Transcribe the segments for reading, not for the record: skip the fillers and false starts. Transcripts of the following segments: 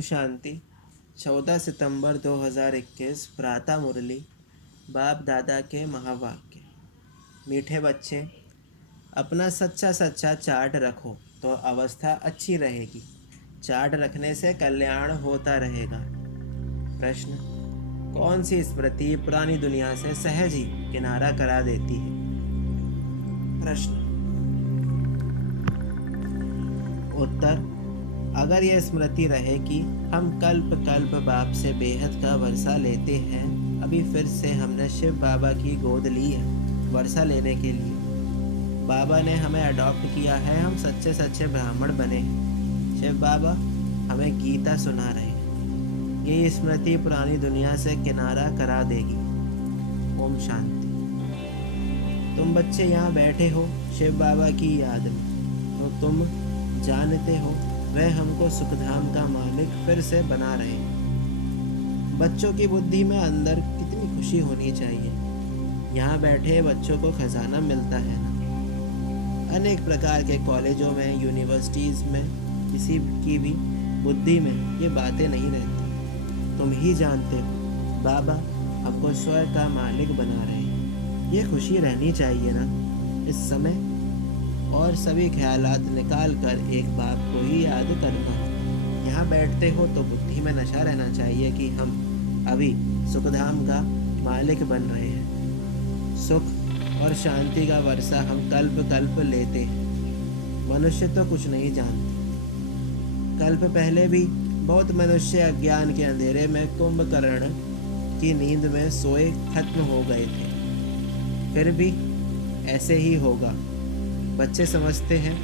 ओम शांति। 14 सितंबर 2021 प्रातः मुरली। बाप दादा के महावाक्य। मीठे बच्चे, अपना सच्चा सच्चा चार्ट रखो तो अवस्था अच्छी रहेगी। चार्ट रखने से कल्याण होता रहेगा। प्रश्न, कौन सी स्मृति पुरानी दुनिया से सहज ही किनारा करा देती है? प्रश्न, उत्तर, अगर यह स्मृति रहे कि हम कल्प कल्प बाप से बेहद का वर्षा लेते हैं। अभी फिर से हमने शिव बाबा की गोद ली है वर्षा लेने के लिए। बाबा ने हमें अडॉप्ट किया है, हम सच्चे सच्चे ब्राह्मण बने हैं। शिव बाबा हमें गीता सुना रहे हैं। ये स्मृति पुरानी दुनिया से किनारा करा देगी। ओम शांति। तुम बच्चे यहाँ बैठे हो शिव बाबा की याद में, तो तुम जानते हो वह हमको सुखधाम का मालिक फिर से बना रहे हैं। बच्चों की बुद्धि में अंदर कितनी खुशी होनी चाहिए। यहाँ बैठे बच्चों को खजाना मिलता है ना। अनेक प्रकार के कॉलेजों में, यूनिवर्सिटीज़ में किसी की भी बुद्धि में ये बातें नहीं रहती। तुम ही जानते हो बाबा हमको स्वर्ग का मालिक बना रहे हैं। ये खुशी रहनी चाहिए ना इस समय। और सभी ख्यालात निकाल कर एक बाप को ही याद करना। यहाँ बैठते हो तो बुद्धि में नशा रहना चाहिए कि हम अभी सुखधाम का मालिक बन रहे हैं। सुख और शांति का वर्षा हम कल्प कल्प लेते हैं। मनुष्य तो कुछ नहीं जानते। कल्प पहले भी बहुत मनुष्य अज्ञान के अंधेरे में कुंभकर्ण की नींद में सोए खत्म हो गए थे। फिर भी ऐसे ही होगा। बच्चे समझते हैं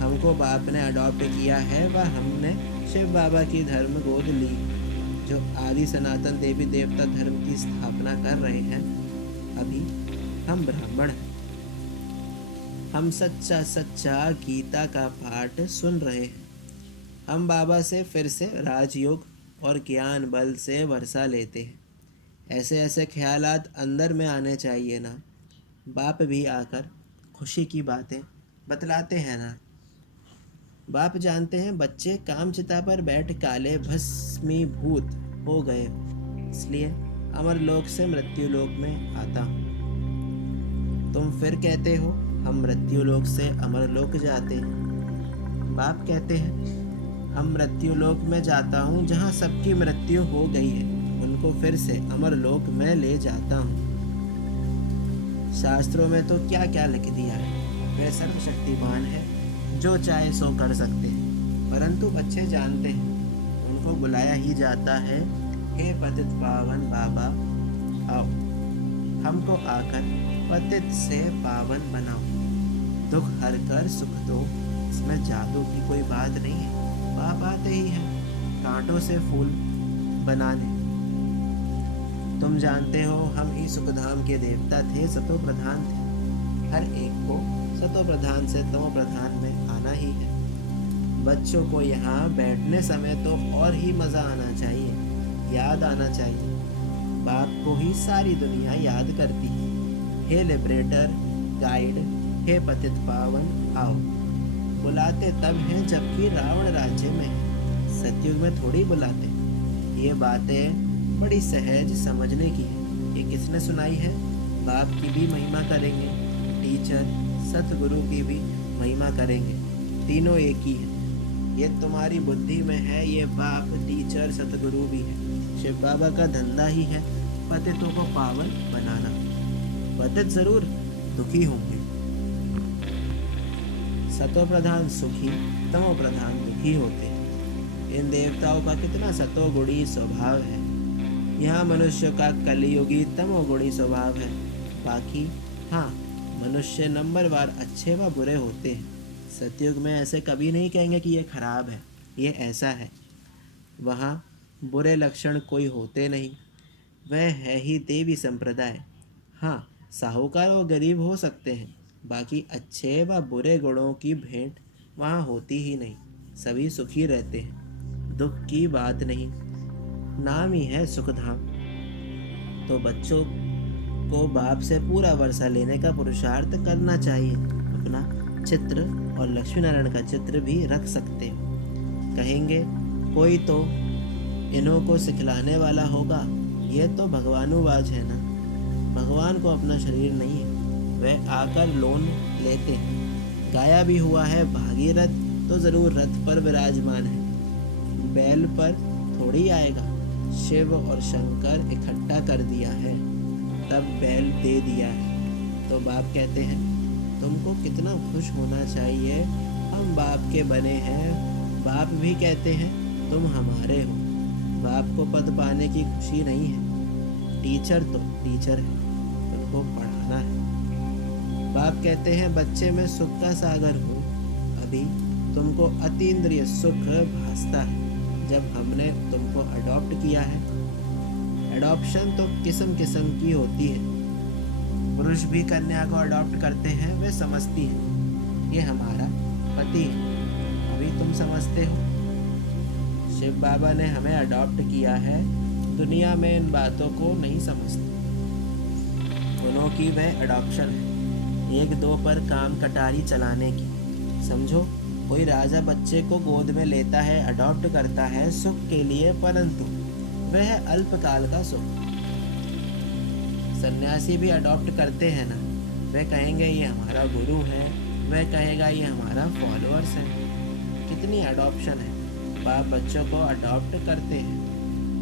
हमको बाप ने अडॉप्ट किया है व हमने शिव बाबा की धर्म गोद ली, जो आदि सनातन देवी देवता धर्म की स्थापना कर रहे हैं। अभी हम ब्राह्मण हैं। हम सच्चा सच्चा गीता का पाठ सुन रहे हैं। हम बाबा से फिर से राजयोग और ज्ञान बल से वर्षा लेते हैं। ऐसे ऐसे ख्यालात अंदर में आने चाहिए ना। बाप भी आकर खुशी की बातें बतलाते हैं ना। बाप जानते हैं बच्चे कामचिता पर बैठ काले भस्मीभूत हो गए, इसलिए अमर लोक से मृत्यु लोक में आता हूँ। तुम फिर कहते हो हम मृत्यु लोक से अमर लोक जाते हैं। बाप कहते हैं हम मृत्यु लोक में जाता हूँ, जहाँ सबकी मृत्यु हो गई है उनको फिर से अमर लोक में ले जाता हूँ। शास्त्रों में तो क्या क्या लिख दिया है। वह सर्वशक्तिमान है, जो चाहे सो कर सकते हैं। परंतु बच्चे जानते हैं उनको बुलाया ही जाता है, हे पतित पावन बाबा आओ, हमको आकर पतित से पावन बनाओ। दुख हर कर सुख दो, इसमें जादू की कोई बात नहीं है। बाप आते ही है कांटों से फूल बनाने। तुम जानते हो हम ही सुखधाम के देवता थे, सतो प्रधान थे। हर एक को सतो प्रधान से तमो प्रधान में आना ही है। बच्चों को यहाँ बैठने समय तो और ही मज़ा आना चाहिए, याद आना चाहिए। बाप को ही सारी दुनिया याद करती है। हे लिबरेटर, गाइड, हे पतित पावन आओ। बुलाते तब हैं जबकि रावण राज्य में है, सतयुग में थोड़ी बुलाते। ये बातें बड़ी सहज समझने की है। ये किसने सुनाई है? बाप की भी महिमा करेंगे, टीचर सतगुरु की भी महिमा करेंगे। तीनों एक ही है। ये तुम्हारी बुद्धि में है। ये बाप, टीचर, सतगुरु भी है। शिव बाबा का धंधा ही है पतितों को पावन बनाना। पतित जरूर दुखी होंगे। सतो प्रधान सुखी, तमो प्रधान दुखी होते हैं। इन देवताओं का कितना सतोगुणी स्वभाव है। यहाँ मनुष्य का कलियुगी तमोगुणी स्वभाव है। बाकी हाँ, मनुष्य नंबरवार अच्छे व बुरे होते हैं। सतयुग में ऐसे कभी नहीं कहेंगे कि ये खराब है, ये ऐसा है। वहाँ बुरे लक्षण कोई होते नहीं। वह है ही देवी संप्रदाय। हाँ, साहूकार व गरीब हो सकते हैं, बाकी अच्छे व बुरे गुणों की भेंट वहाँ होती ही नहीं। सभी सुखी रहते हैं, दुख की बात नहीं। नाम ही है सुखधाम। तो बच्चों को बाप से पूरा वर्षा लेने का पुरुषार्थ करना चाहिए। अपना चित्र और लक्ष्मी नारायण का चित्र भी रख सकते हो। कहेंगे कोई तो इन्हों को सिखलाने वाला होगा, ये तो भगवानुवाज है ना। भगवान को अपना शरीर नहीं है, वह आकर लोन लेते हैं। गाया भी हुआ है भागीरथ तो जरूर रथ पर विराजमान है, बैल पर थोड़ी आएगा। शिव और शंकर इकट्ठा कर दिया है, तब बैल दे दिया है। तो बाप कहते हैं तुमको कितना खुश होना चाहिए, हम बाप के बने हैं। बाप भी कहते हैं तुम हमारे हो। बाप को पद पाने की खुशी नहीं है, टीचर तो टीचर है, तुमको पढ़ाना है। बाप कहते हैं बच्चे में सुख का सागर हो, अभी तुमको अतीन्द्रिय सुख भासता है जब हमने तुमको अडॉप्ट किया है। एडॉप्शन तो किस्म किस्म की होती है। पुरुष भी कन्या को अडॉप्ट करते हैं, वे समझती हैं ये हमारा पति है, अभी तुम समझते हो। शिव बाबा ने हमें अडॉप्ट किया है, दुनिया में इन बातों को नहीं समझते। दोनों की वह अडॉप्शन है, एक दो पर काम कटारी चलाने की। समझो कोई राजा बच्चे को गोद में लेता है, अडॉप्ट करता है सुख के लिए, परंतु वह अल्पकाल का सुख। सन्यासी भी अडॉप्ट करते हैं ना, वह कहेंगे ये हमारा गुरु है, वह कहेगा ये हमारा फॉलोअर्स है। कितनी अडॉप्शन है। बाप बच्चों को अडॉप्ट करते हैं,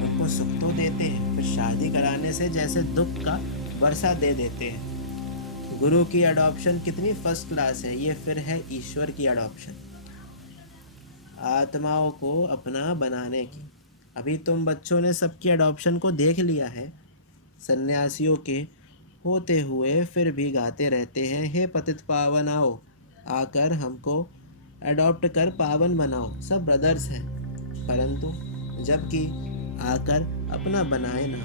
उनको सुख तो देते हैं, फिर शादी कराने से जैसे दुख का वर्षा दे देते हैं। गुरु की अडॉप्शन कितनी फर्स्ट क्लास है। ये फिर है ईश्वर की अडॉप्शन, आत्माओं को अपना बनाने की। अभी तुम बच्चों ने सबकी अडॉप्शन को देख लिया है। सन्यासियों के होते हुए फिर भी गाते रहते हैं, हे पतित पावन आओ, आकर हमको अडॉप्ट कर पावन बनाओ। सब ब्रदर्स हैं, परंतु जबकि आकर अपना बनाए ना।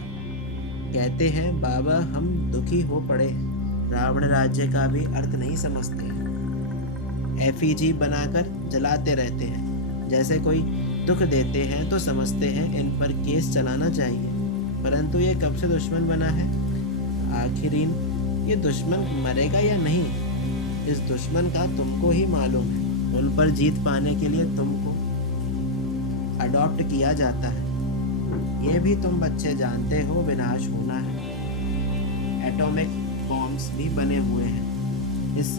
कहते हैं बाबा हम दुखी हो पड़े हैं, रावण राज्य का भी अर्थ नहीं समझते हैं। एफिजी बनाकर जलाते रहते हैं, जैसे कोई दुख देते हैं तो समझते हैं इन पर केस चलाना चाहिए, परंतु ये कब से दुश्मन बना है। आखिरीन ये दुश्मन मरेगा या नहीं, इस दुश्मन का तुमको ही मालूम है। उन पर जीत पाने के लिए तुमको अडॉप्ट किया जाता है, ये भी तुम बच्चे जानते हो विनाश होना है। एटॉमिक बॉम्ब्स भी बने हुए हैं, इस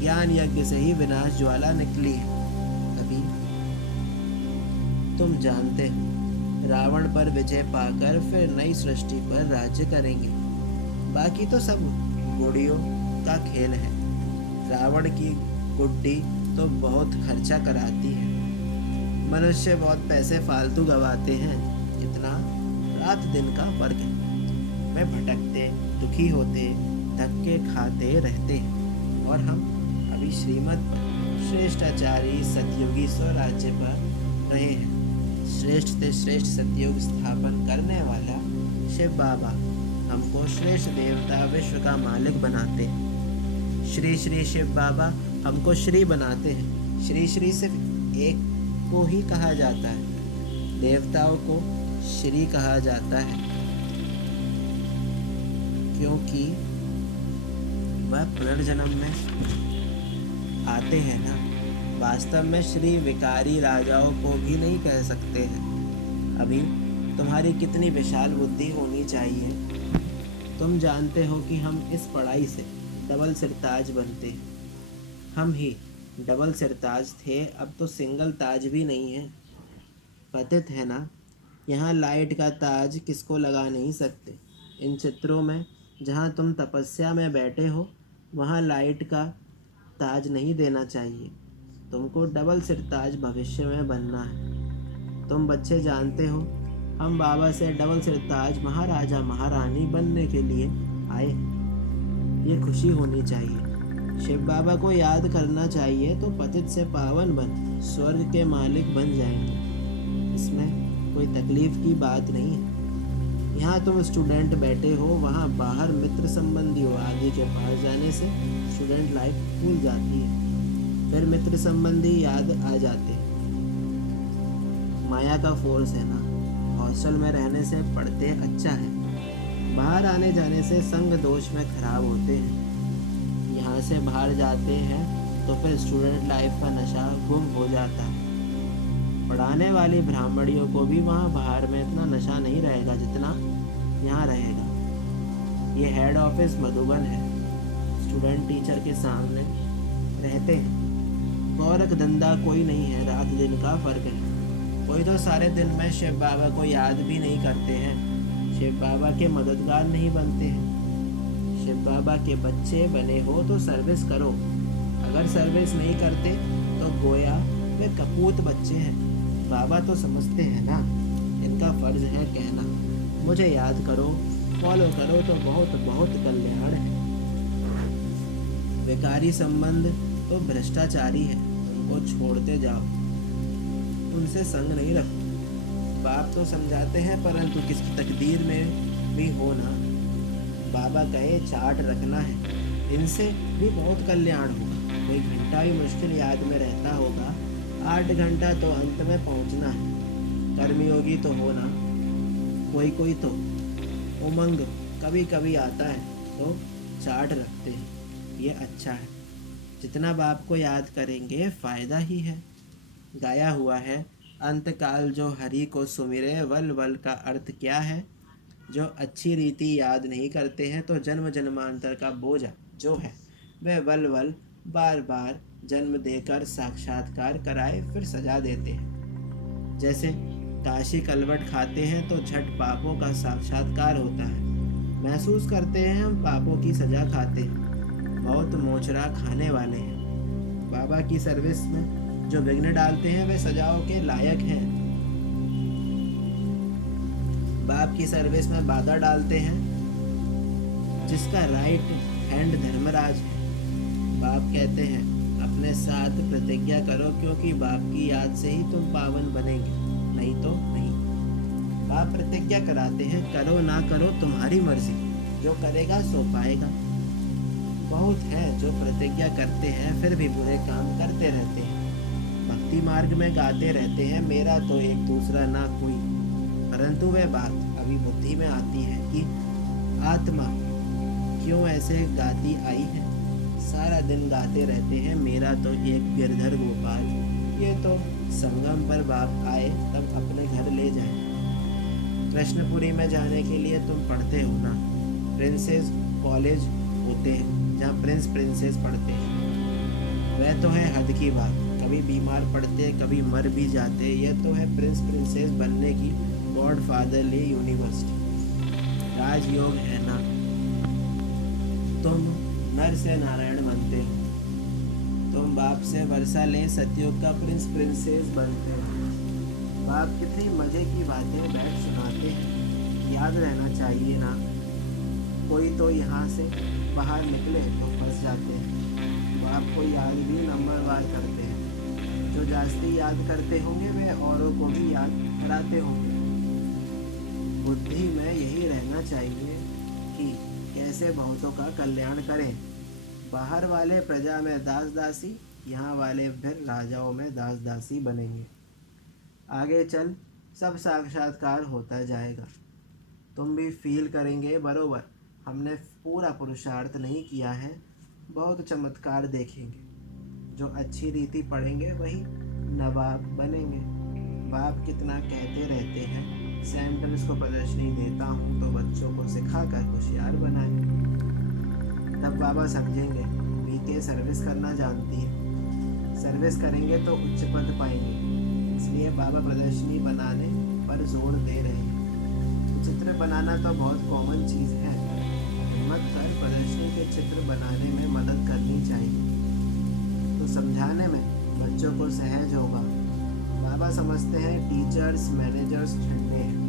ज्ञान यज्ञ से ही विनाश ज्वाला निकली है। अभी तुम जानते हो रावण पर विजय पाकर फिर नई सृष्टि पर राज्य करेंगे। बाकी तो सब गुड़ियों का खेल है। रावण की गुड्डी तो बहुत खर्चा कराती है, मनुष्य बहुत पैसे फालतू गवाते हैं। इतना रात दिन का फर्क है। वे भटकते, दुखी होते, धक्के खाते रहते हैं, और हम अभी श्रीमत पर श्रेष्ठ आचार्य सतयुगी स्वराज्य पर रहे हैं। श्रेष्ठ से श्रेष्ठ सतयुग स्थापन करने वाला शिव बाबा हमको श्रेष्ठ देवता विश्व का मालिक बनाते हैं। श्री श्री शिव बाबा हमको श्री बनाते हैं। श्री श्री सिर्फ एक को ही कहा जाता है, देवताओं को श्री कहा जाता है, क्योंकि वह पुनर्जन्म में आते हैं ना। वास्तव में श्री विकारी राजाओं को भी नहीं कह सकते हैं। अभी तुम्हारी कितनी विशाल बुद्धि होनी चाहिए। तुम जानते हो कि हम इस पढ़ाई से डबल सिरताज बनते हैं। हम ही डबल सिरताज थे, अब तो सिंगल ताज भी नहीं है। पतित है ना, यहाँ लाइट का ताज किसको लगा नहीं सकते। इन चित्रों में जहाँ तुम तपस्या में बैठे हो, वहाँ लाइट का ताज नहीं देना चाहिए। तुमको डबल सिरताज भविष्य में बनना है। तुम बच्चे जानते हो हम बाबा से डबल सिरताज महाराजा महारानी बनने के लिए आए। ये खुशी होनी चाहिए। शिव बाबा को याद करना चाहिए तो पतित से पावन बन स्वर्ग के मालिक बन जाएंगे। इसमें कोई तकलीफ की बात नहीं है। यहाँ तुम स्टूडेंट बैठे हो, वहाँ बाहर मित्र संबंधियों आदि के पास जाने से स्टूडेंट लाइफ भूल जाती है, फिर मित्र संबंधी याद आ जाते हैं। माया का फोर्स है ना। हॉस्टल में रहने से पढ़ते अच्छा है, बाहर आने जाने से संग दोष में खराब होते हैं। यहाँ से बाहर जाते हैं तो फिर स्टूडेंट लाइफ का नशा गुम हो जाता है। पढ़ाने वाली ब्राह्मणियों को भी वहाँ बाहर में इतना नशा नहीं रहेगा जितना यहाँ रहेगा। ये हेड ऑफिस मधुबन है। स्टूडेंट टीचर के सामने रहते हैं। गोरख धंधा कोई नहीं है, रात दिन का फर्क है। कोई तो सारे दिन में शिव बाबा को याद भी नहीं करते हैं, शिव बाबा के मददगार नहीं बनते हैं। शिव बाबा के बच्चे बने हो तो सर्विस करो, अगर सर्विस नहीं करते तो गोया वे कपूत बच्चे हैं। बाबा तो समझते हैं ना, इनका फर्ज है कहना मुझे याद करो, फॉलो करो तो बहुत बहुत कल्याण है। बेकारी संबंध तो भ्रष्टाचारी है, उनको छोड़ते जाओ, उनसे संग नहीं रखो। बाप तो समझाते हैं परंतु किसकी तकदीर में भी हो ना। बाबा कहे चार्ट रखना है, इनसे भी बहुत कल्याण होगा। कोई घंटा भी मुश्किल याद में रहता होगा, 8 घंटा तो अंत में पहुंचना है। कर्मयोगी तो हो ना। कोई तो उमंग कभी कभी आता है तो चार्ट रखते हैं, ये अच्छा है। जितना बाप को याद करेंगे फायदा ही है। गाया हुआ है, अंतकाल जो हरि को सुमिरे, वल वल का अर्थ क्या है। जो अच्छी रीति याद नहीं करते हैं तो जन्म जन्मांतर का बोझ जो है वह वल वल बार बार जन्म देकर साक्षात्कार कराए फिर सजा देते हैं। जैसे काशी कलवट खाते हैं तो झट पापों का साक्षात्कार होता है। महसूस करते हैं हम पापों की सजा खाते हैं, बहुत मोचरा खाने वाले हैं। बाबा की सर्विस में जो विघ्न डालते हैं वे सजाओं के लायक हैं। बाप की सर्विस में बाधा डालते हैं जिसका राइट हैंड धर्मराज है। बाप कहते हैं अपने साथ प्रतिज्ञा करो, क्योंकि बाप की याद से ही तुम पावन बनेंगे, नहीं तो नहीं। बाप प्रतिज्ञा कराते हैं, करो ना करो तुम्हारी मर्जी, जो करेगा सो पाएगा। बहुत है जो प्रतिज्ञा करते हैं फिर भी बुरे काम करते रहते हैं। भक्ति मार्ग में गाते रहते हैं, मेरा तो एक दूसरा ना कोई, परंतु वह बात अभी बुद्धि में आती है कि आत्मा क्यों ऐसे गाती आई है। सारा दिन गाते रहते हैं, मेरा तो एक गिरधर गोपाल। ये तो संगम पर बाप आए तब अपने घर ले जाए। कृष्णपुरी में जाने के लिए तुम पढ़ते हो ना, प्रिंसेस कॉलेज होते हैं जहाँ प्रिंस प्रिंसेस पढ़ते हैं। वह तो है हद की बात, कभी बीमार पड़ते कभी मर भी जाते। यह तो है प्रिंस प्रिंसेस बनने की गॉड फादरली यूनिवर्सिटी। राजयोग है ना, तुम नर से नारायण बनते हो, तुम बाप से वर्षा ले सतयुग का प्रिंस प्रिंसेस बनते हो। बाप कितनी मजे की बातें बैठ सुनाते हैं, याद रहना चाहिए ना। कोई तो यहाँ से बाहर निकले तो फंस जाते हैं। बाप को याद भी नंबरवार करते हैं, जो जास्ती याद करते होंगे वे औरों को भी याद कराते होंगे। बुद्धि में यही रहना चाहिए कि कैसे बहुतों का कल्याण करें। बाहर वाले प्रजा में दास दासी, यहाँ वाले फिर राजाओं में दास दासी बनेंगे। आगे चल सब साक्षात्कार होता जाएगा, तुम भी फील करेंगे बरोबर हमने पूरा पुरुषार्थ नहीं किया है। बहुत चमत्कार देखेंगे। जो अच्छी रीति पढ़ेंगे वही नवाब बनेंगे। बाप कितना कहते रहते हैं, सैंपल्स को प्रदर्शनी देता हूँ तो बच्चों को सिखाकर होशियार बनाए। तब बाबा समझेंगे बीके सर्विस करना जानती है, सर्विस करेंगे तो उच्च पद पाएंगे। इसलिए बाबा प्रदर्शनी बनाने पर जोर दे रहे हैं। चित्र बनाना तो बहुत कॉमन चीज़ है, हिम्मत कर प्रदर्शनी के चित्र बनाने में मदद करनी चाहिए, तो समझाने में बच्चों को सहज होगा। बाबा समझते हैं टीचर्स मैनेजर्स ठंडे हैं।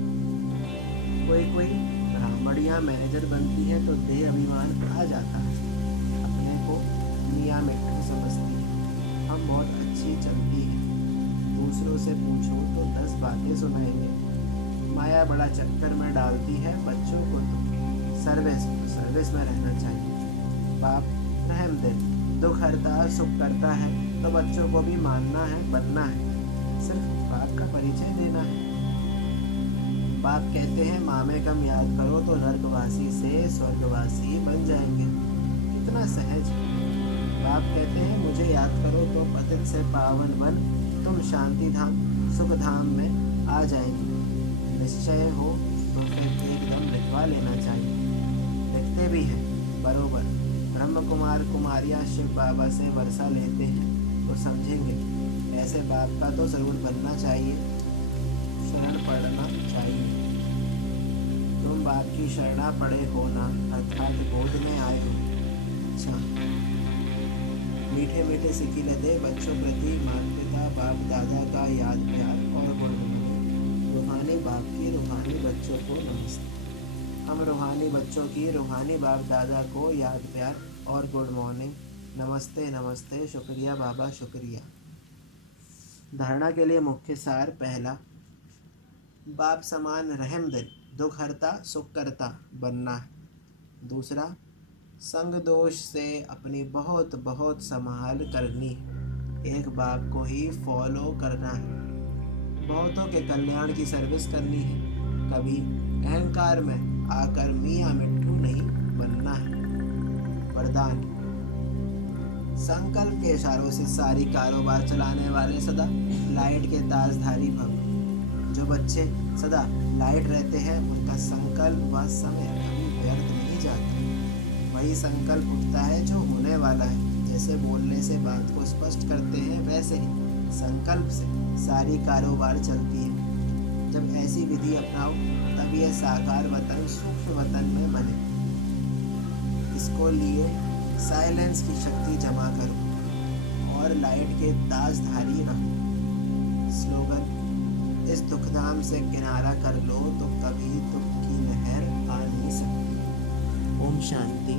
कोई ब्राह्मणियाँ मैनेजर बनती है तो देह अभिमान आ जाता है, अपने को मियाँ मिट्टू समझती है। हम बहुत अच्छी चलती है, दूसरों से पूछो तो 10 बातें सुनाएंगे। माया बड़ा चक्कर में डालती है बच्चों को, तो सर्विस में रहना चाहिए। बाप रहम दिल, दुख हरता सुख करता है, तो बच्चों को भी मानना है, बनना है, सिर्फ बाप का परिचय देना है। बाप कहते हैं मामे कम याद करो तो नर्कवासी से स्वर्गवासी बन जाएंगे। कितना सहज। बाप कहते हैं मुझे याद करो तो पतित से पावन बन, तुम शांति धाम सुख धाम में आ जाएंगे। निश्चय हो तो फिर एकदम लिखवा लेना चाहिए। लिखते भी हैं बरोबर। ब्रह्म कुमार कुमारियाँ शिव बाबा से वर्षा लेते हैं तो समझेंगे। ऐसे बाप का तो ज़रूर बनना चाहिए, शरण पड़ना चाहिए। तुम बाप की शरणा पड़े हो ना, अर्थात गोद में आए हो। अच्छा, मीठे मीठे सिकीले दे बच्चों प्रति माता पिता बाप दादा का याद प्यार और गुण गाने। रूहानी बाप की रूहानी बच्चों को नमस्ते। हम रूहानी बच्चों की रूहानी बाप दादा को याद प्यार और गुड मॉर्निंग। नमस्ते नमस्ते, शुक्रिया बाबा शुक्रिया। धारणा के लिए मुख्य सार। पहला, बाप समान रहम दिल, दुख हरता सुख करता बनना है। दूसरा, संग दोष से अपनी बहुत बहुत संभाल करनी है। एक बाप को ही फॉलो करना है। बहुतों के कल्याण की सर्विस करनी है। कभी अहंकार में आकर मियाँ मिट्ठू नहीं बनना है। वरदान, संकल्प के इशारों से सारी कारोबार चलाने वाले सदा लाइट के ताजधारी भव। जो बच्चे सदा लाइट रहते हैं उनका संकल्प व समय कभी व्यर्थ नहीं जाता। वही संकल्प उठता है जो होने वाला है। जैसे बोलने से बात को स्पष्ट करते हैं, वैसे ही संकल्प से सारी कारोबार चलती है। जब ऐसी विधि अपनाओ तब यह साकार वतन सूक्ष्म वतन में बने। इसको लिए साइलेंस की शक्ति जमा करो और लाइट के ताजधारी रहो। स्लोगन, इस दुखधाम से किनारा कर लो तो कभी दुख की लहर आ नहीं सकती। ओम शांति।